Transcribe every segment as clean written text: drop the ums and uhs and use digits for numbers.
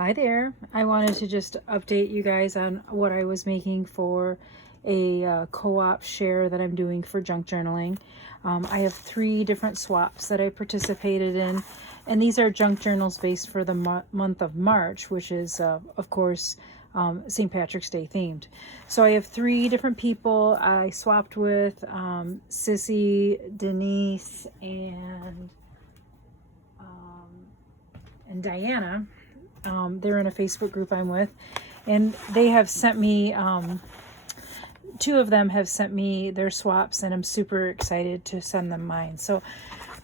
Hi there. I wanted to just update you guys on what I was making for a co-op share that I'm doing for junk journaling. I have 3 different swaps that I participated in, and these are junk journals based for the month of March, which is, of course, St. Patrick's Day themed. So I have 3 different people I swapped with, Sissy, Denise, and Diana. They're in a Facebook group I'm with, and they have sent me, 2 of them have sent me their swaps, and I'm super excited to send them mine. So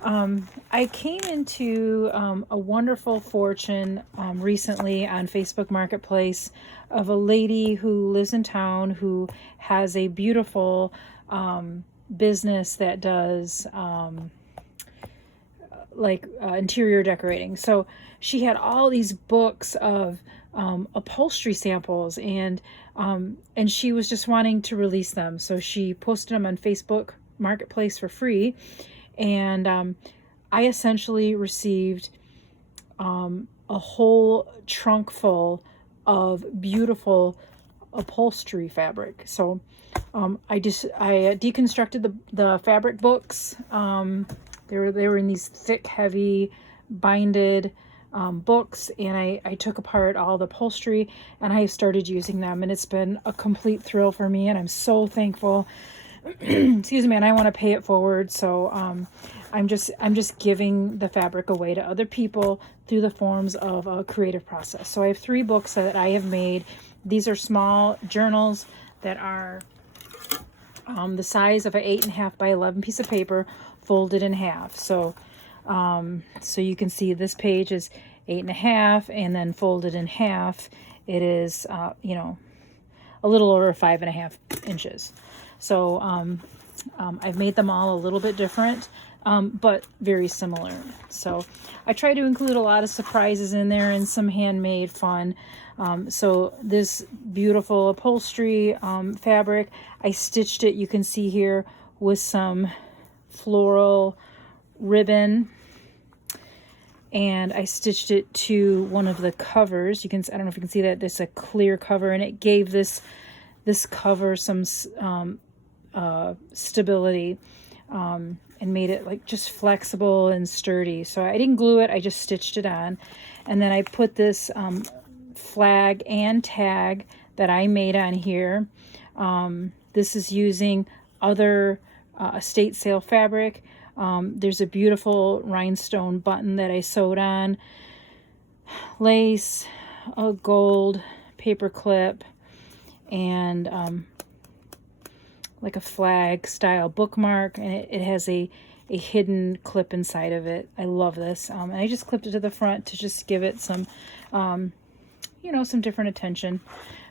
I came into a wonderful fortune recently on Facebook Marketplace of a lady who lives in town who has a beautiful business that does interior decorating. So she had all these books of upholstery samples, and she was just wanting to release them. So she posted them on Facebook Marketplace for free, and I essentially received a whole trunk full of beautiful upholstery fabric. So I deconstructed the fabric books. They were in these thick, heavy, binded books, and I took apart all the upholstery and I started using them, and it's been a complete thrill for me, and I'm so thankful. Excuse me, and I want to pay it forward. So I'm just giving the fabric away to other people through the forms of a creative process. So I have 3 books that I have made. These are small journals that are the size of an 8.5 by 11 piece of paper, folded in half. So so you can see this page is 8.5, and then folded in half it is a little over 5.5 inches. So I've made them all a little bit different, but very similar. So I try to include a lot of surprises in there and some handmade fun. So this beautiful upholstery fabric, I stitched it, you can see here, with some floral ribbon, and I stitched it to one of the covers. I don't know if you can see that there's a clear cover, and it gave this cover some stability, and made it like just flexible and sturdy. So I didn't glue it, I just stitched it on, and then I put this flag and tag that I made on here. This is using other estate sale fabric. There's a beautiful rhinestone button that I sewed on, lace, a gold paper clip, and like a flag style bookmark, and it has a hidden clip inside of it. I love this, and I just clipped it to the front to just give it some some different attention.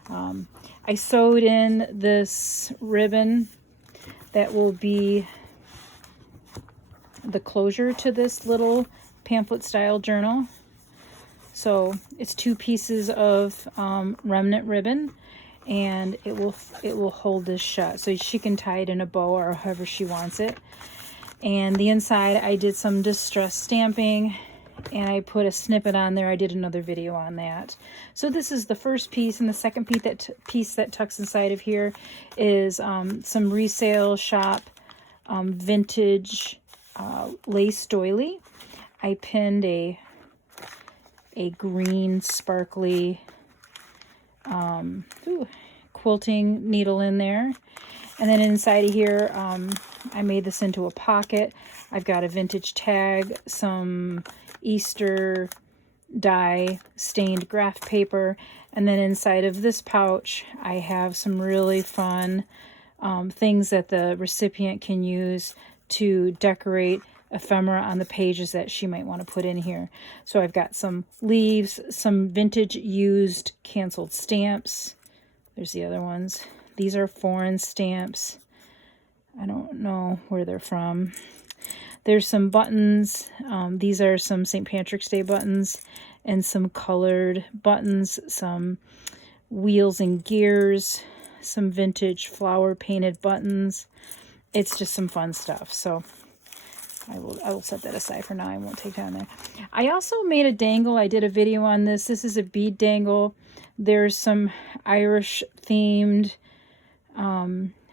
I sewed in this ribbon that will be the closure to this little pamphlet style journal. So it's 2 pieces of remnant ribbon, and it will hold this shut, so she can tie it in a bow or however she wants it. And the inside, I did some distress stamping, and I put a snippet on there. I did another video on that. So this is the first piece, and the second piece that tucks inside of here is some resale shop vintage lace doily. I pinned a green sparkly quilting needle in there, and then inside of here I made this into a pocket. I've got a vintage tag, some Easter dye stained graph paper, and then inside of this pouch I have some really fun things that the recipient can use to decorate ephemera on the pages that she might want to put in here. So I've got some leaves, some vintage used canceled stamps. There's the other ones. These are foreign stamps. I don't know where they're from. There's some buttons. These are some St. Patrick's Day buttons, and some colored buttons, some wheels and gears, some vintage flower painted buttons. It's just some fun stuff. So I will set that aside for now. I won't take down there. I also made a dangle. I did a video on this. This is a bead dangle. There's some Irish themed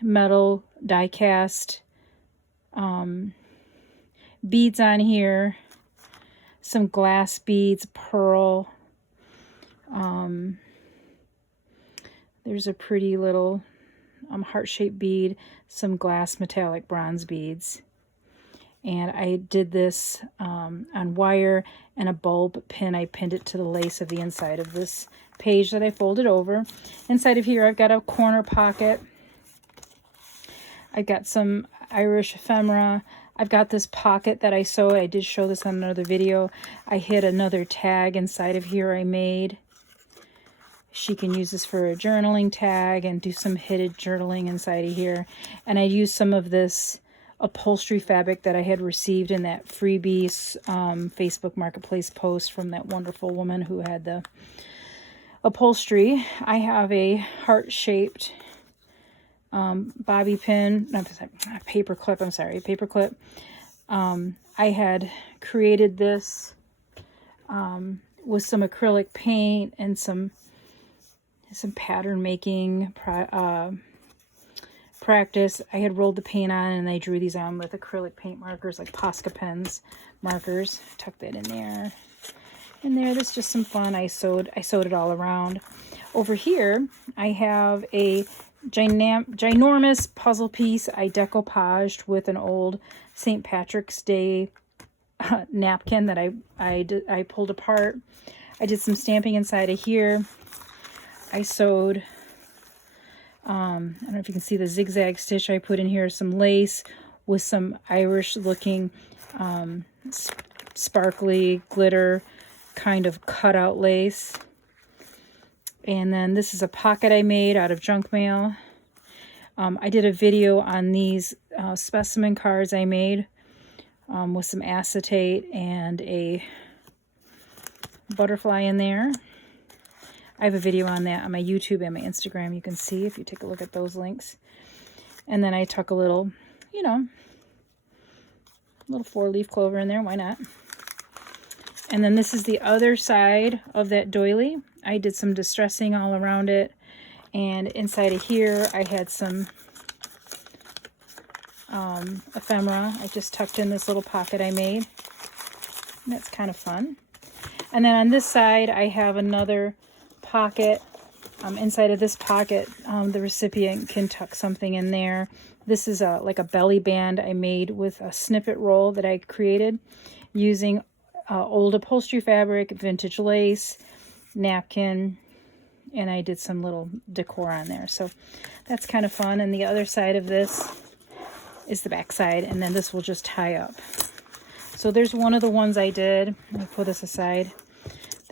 metal die cast beads on here. Some glass beads, pearl. There's a pretty little heart-shaped bead, some glass metallic bronze beads. And I did this on wire and a bulb pin. I pinned it to the lace of the inside of this page that I folded over. Inside of here, I've got a corner pocket. I've got some Irish ephemera. I've got this pocket that I sewed. I did show this on another video. I hid another tag inside of here I made. She can use this for a journaling tag and do some hidden journaling inside of here. And I used some of this upholstery fabric that I had received in that freebie Facebook Marketplace post from that wonderful woman who had the upholstery. I have a heart-shaped bobby pin, paper clip, paper clip. I had created this with some acrylic paint and some pattern making practice. I had rolled the paint on and I drew these on with acrylic paint markers, like Posca pens markers. Tuck that in there. And there, that's just some fun. I sewed it all around. Over here, I have a ginormous puzzle piece I decoupaged with an old St. Patrick's Day napkin that I pulled apart. I did some stamping inside of here. I sewed, I don't know if you can see the zigzag stitch I put in here, some lace with some Irish looking sparkly glitter kind of cutout lace. And then this is a pocket I made out of junk mail. I did a video on these specimen cards I made with some acetate and a butterfly in there. I have a video on that on my YouTube and my Instagram. You can see if you take a look at those links. And then I tuck a little, little 4-leaf clover in there. Why not? And then this is the other side of that doily. I did some distressing all around it. And inside of here, I had some ephemera. I just tucked in this little pocket I made. And that's kind of fun. And then on this side, I have another pocket. Inside of this pocket, the recipient can tuck something in there. This is like a belly band I made with a snippet roll that I created using old upholstery fabric, vintage lace, napkin, and I did some little decor on there. So that's kind of fun. And the other side of this is the back side, and then this will just tie up. So there's one of the ones I did. Let me pull this aside.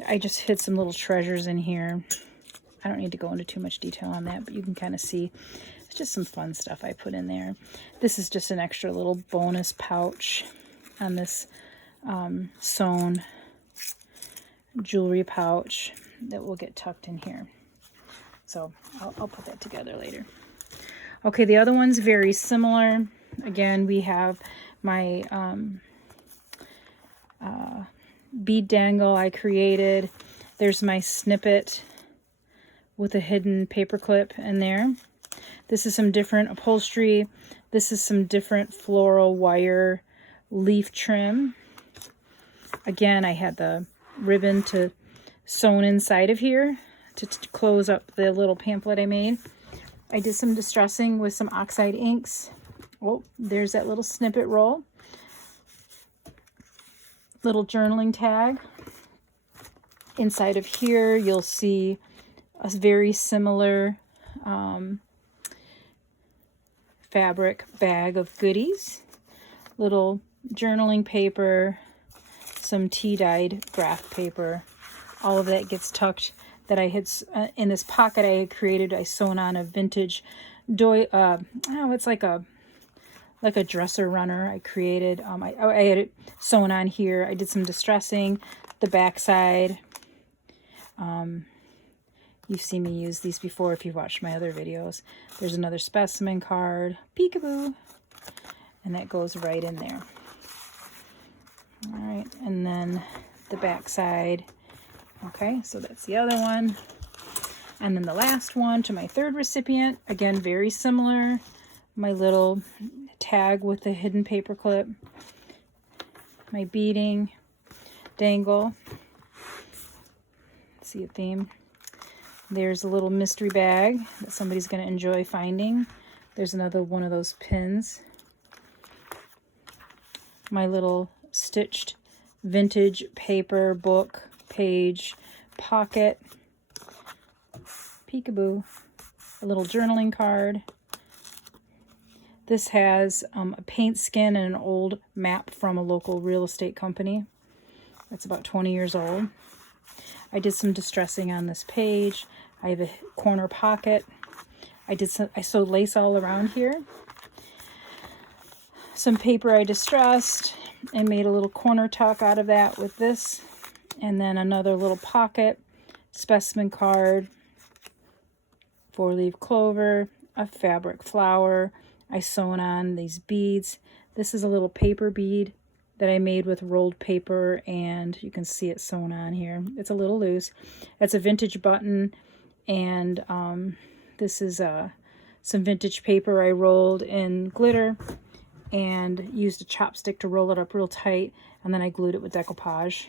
I just hid some little treasures in here. I don't need to go into too much detail on that, but you can kind of see it's just some fun stuff I put in there. This is just an extra little bonus pouch on this sewn jewelry pouch that will get tucked in here. So I'll put that together later. Okay, the other one's very similar. Again, we have my bead dangle I created. There's my snippet with a hidden paper clip in there. This is some different upholstery. This is some different floral wire leaf trim. Again, I had the ribbon to sewn inside of here to close up the little pamphlet I made. I did some distressing with some oxide inks. Oh, there's that little snippet roll. Little journaling tag. Inside of here, you'll see a very similar fabric bag of goodies. Little journaling paper, some tea-dyed graph paper. All of that gets tucked. That I had in this pocket I had created. I sewn on a vintage it's like a dresser runner I created. I had it sewn on here. I did some distressing. The back side. You've seen me use these before if you've watched my other videos. There's another specimen card. Peekaboo. And that goes right in there. All right, and then the back side. Okay, so that's the other one. And then the last one to my third recipient, again, very similar. My little tag with the hidden paper clip. My beading, dangle. See a theme. There's a little mystery bag that somebody's going to enjoy finding. There's another one of those pins. My little stitched vintage paper book page pocket. Peekaboo. A little journaling card. This has a paint skin and an old map from a local real estate company. That's about 20 years old. I did some distressing on this page. I have a corner pocket. I sewed lace all around here. Some paper I distressed and made a little corner tuck out of that with this. And then another little pocket, specimen card, 4-leaf clover, a fabric flower. I sewn on these beads. This is a little paper bead that I made with rolled paper, and you can see it sewn on here. It's a little loose. It's a vintage button, and this is some vintage paper I rolled in glitter and used a chopstick to roll it up real tight, and then I glued it with decoupage.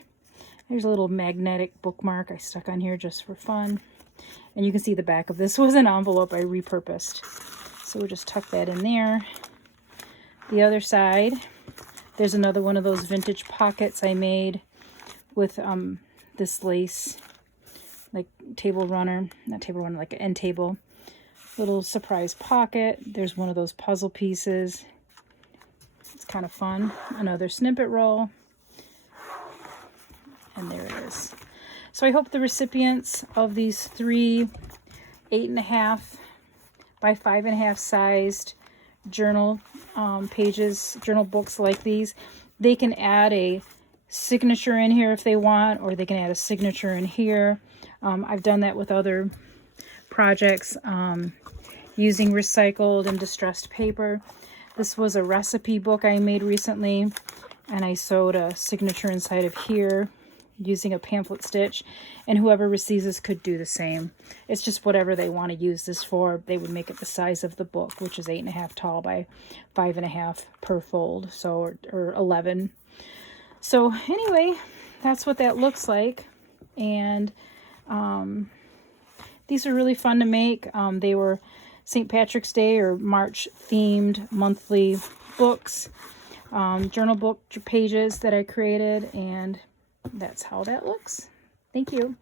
There's a little magnetic bookmark I stuck on here just for fun. And you can see the back of this was an envelope I repurposed. So we'll just tuck that in there. The other side, there's another one of those vintage pockets I made with this lace, like table runner, not table runner, like an end table. Little surprise pocket. There's one of those puzzle pieces. It's kind of fun. Another snippet roll. And there it is. So I hope the recipients of these 3 8.5 by 5.5 sized journal pages, journal books like these, they can add a signature in here if they want, or they can add a signature in here. I've done that with other projects using recycled and distressed paper. This was a recipe book I made recently, and I sewed a signature inside of here using a pamphlet stitch, and whoever receives this could do the same. It's just whatever they want to use this for. They would make it the size of the book, which is 8.5 tall by 5.5 per fold, so or 11. So anyway, that's what that looks like. And these are really fun to make. They were St. Patrick's Day or March themed monthly books, journal book pages that I created, and that's how that looks. Thank you.